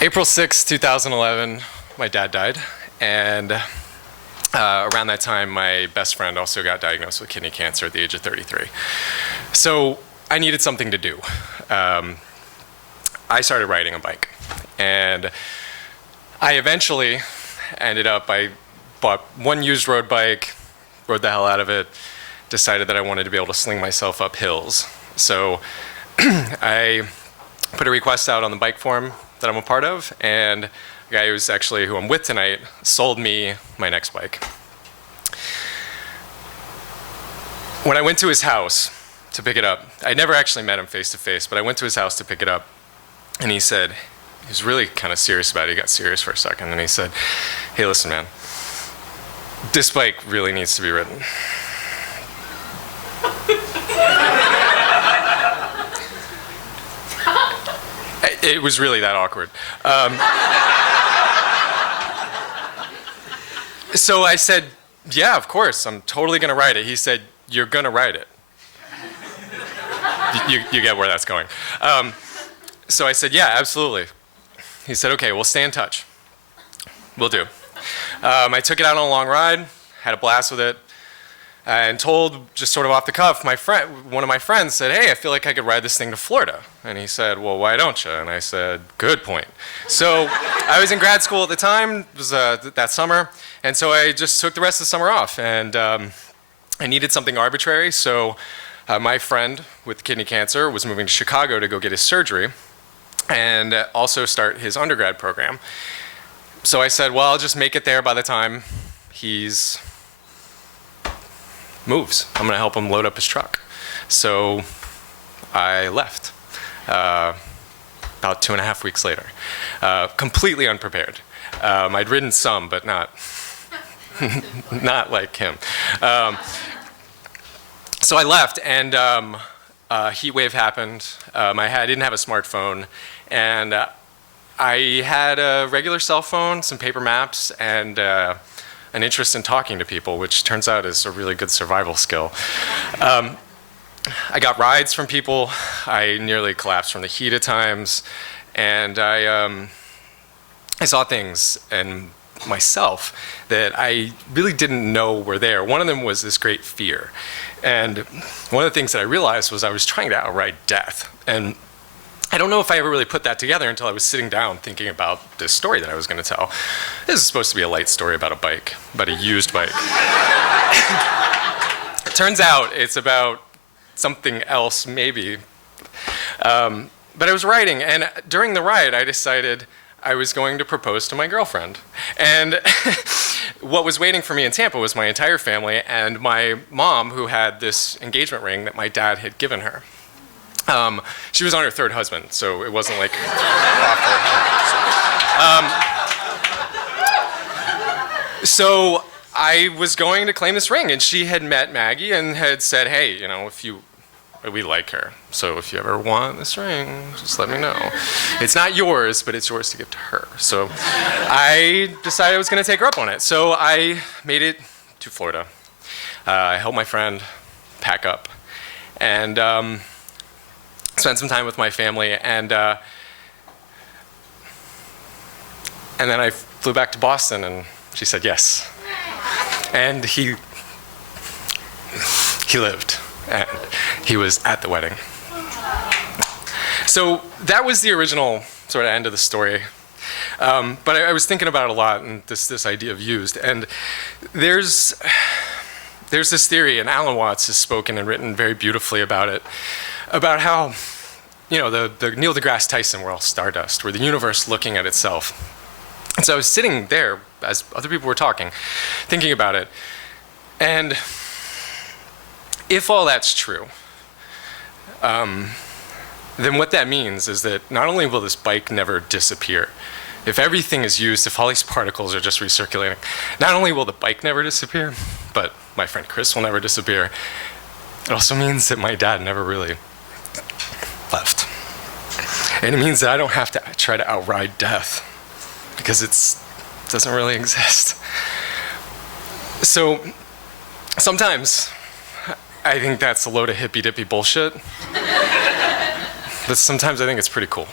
April 6, 2011, my dad died, and around that time, my best friend also got diagnosed with kidney cancer at the age of 33. So I needed something to do. I started riding a bike, and I eventually I bought one used road bike, rode the hell out of it, decided that I wanted to be able to sling myself up hills. So I put a request out on the bike forum that I'm a part of, and the guy who I'm with tonight sold me my next bike. When I went to his house to pick it up, I never actually met him face to face, but I went to his house to pick it up, and he was really kind of serious about it. He got serious for a second, and he said, "Hey, listen, man, this bike really needs to be ridden." It was really that awkward. So I said, "Yeah, of course, I'm totally gonna ride it." He said, "You're gonna ride it." You get where that's going. So I said, "Yeah, absolutely." He said, "Okay, we'll stay in touch." Will do. I took it out on a long ride, had a blast with it, and told, just sort of off the cuff, one of my friends said, "Hey, I feel like I could ride this thing to Florida." And he said, "Well, why don't you?" And I said, "Good point." So I was in grad school at the time, it was that summer, and so I just took the rest of the summer off, and I needed something arbitrary, so my friend with kidney cancer was moving to Chicago to go get his surgery and also start his undergrad program. So I said, well, I'll just make it there by the time he's moves. I'm gonna help him load up his truck. So I left about 2.5 weeks later, completely unprepared. I'd ridden some, but not like him. So I left, and a heat wave happened. I didn't have a smartphone, and I had a regular cell phone, some paper maps, and an interest in talking to people, which turns out is a really good survival skill. I got rides from people. I nearly collapsed from the heat at times, and I saw things in myself that I really didn't know were there. One of them was this great fear. And one of the things that I realized was I was trying to outride death. And I don't know if I ever really put that together until I was sitting down thinking about this story that I was going to tell. This is supposed to be a light story about a bike, about a used bike. It turns out it's about something else, maybe. But I was riding, and during the ride, I decided I was going to propose to my girlfriend. And what was waiting for me in Tampa was my entire family and my mom, who had this engagement ring that my dad had given her. She was on her third husband, so it wasn't like awful. So I was going to claim this ring, and she had met Maggie and had said, "Hey, we like her, so if you ever want this ring, just let me know. It's not yours, but it's yours to give to her." So I decided I was going to take her up on it. So I made it to Florida. I helped my friend pack up, and spent some time with my family, and then I flew back to Boston, and she said yes. And he lived. And he was at the wedding. So that was the original sort of end of the story. But I was thinking about it a lot, and this idea of used. And there's this theory, and Alan Watts has spoken and written very beautifully about it, about how, the Neil deGrasse Tyson, we're all stardust, we're the universe looking at itself. And so I was sitting there, as other people were talking, thinking about it. And if all that's true, then what that means is that not only will this bike never disappear, if everything is used, if all these particles are just recirculating, not only will the bike never disappear, but my friend Chris will never disappear. It also means that my dad never really left. And it means that I don't have to try to outride death, because it doesn't really exist. So sometimes I think that's a load of hippy-dippy bullshit. But sometimes I think it's pretty cool.